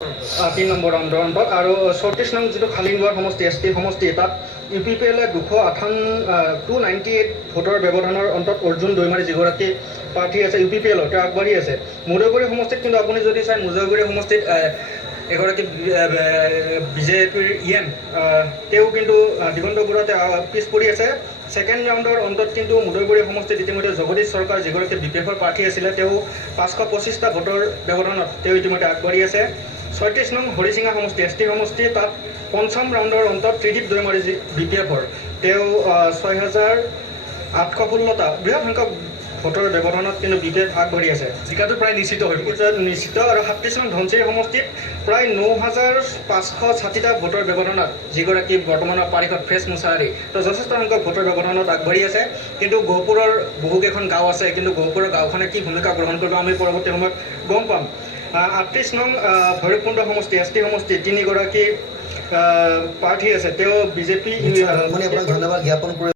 3 number ৰাউণ্ডৰ অন্তত আৰু 34 নং যিটো খালিংগড় সমষ্টি এছ টি সমষ্টি তাত UPPL 298 ভোটৰ ব্যৱধানৰ অন্তত অৰ্জুন দৈমাৰী যিগৰাকী প্ৰাৰ্থী আছে UPPL তেওঁ আগবাঢ়ি আছে। মুদৈগুৰি সমষ্টিত কিন্তু আপুনি যদি চাই মুদৈগুৰি সমষ্টিত এগৰাকী বিজেপিৰ তেওঁ কিন্তু দিগন্ত বৰুৱা পিছ পৰি আছে। ছেকেণ্ড ৰাউণ্ডৰ অন্তত কিন্তু মুদৈগুৰি সমষ্টিত ইতিমধ্যে জগদীশ চৰকাৰ যিগৰাকী BPF-ৰ প্ৰাৰ্থী আছিলে তেওঁ 525টা ভোটৰ ব্যৱধানত তেওঁ ইতিমধ্যে আগবাঢ়ি আছে। 36 নং হৰিচিঙা সমষ্টি ST সমষ্টি তাত পঞ্চম ৰাউণ্ডৰ অন্তত ত্ৰিদীপ দৈমাৰী BPF-ৰ তেওঁ 6816টা বৃহৎ সংখ্যক ভোটৰ ব্যৱধানত কিন্তু BPF আগবাঢ়ি আছে। জিকাটো প্ৰায় নিশ্চিত হৈ নিশ্চিত আৰু 37 নং ধনচিৰি সমষ্টিত প্ৰায় 9560টা ভোটৰ ব্যৱধানত যিগৰাকী বৰ্তমানৰ পাৰিষদ ফ্ৰেছ মুছাহাৰী তেওঁ যথেষ্ট সংখ্যক ভোটৰ ব্যৱধানত আগবাঢ়ি আছে। কিন্তু গহপুৰৰ বহুকেইখন গাঁও আছে, কিন্তু গহপুৰৰ গাঁওখনে কি ভূমিকা গ্ৰহণ কৰিব আমি পৰৱৰ্তী সময়ত গম পাম। 38 নং ভৈৰৱকুণ্ড সমষ্টি ST সমষ্টি 3গৰাকী প্ৰাৰ্থী আছে, তেওঁ বিজেপি ধন্যবাদ জ্ঞাপন কৰি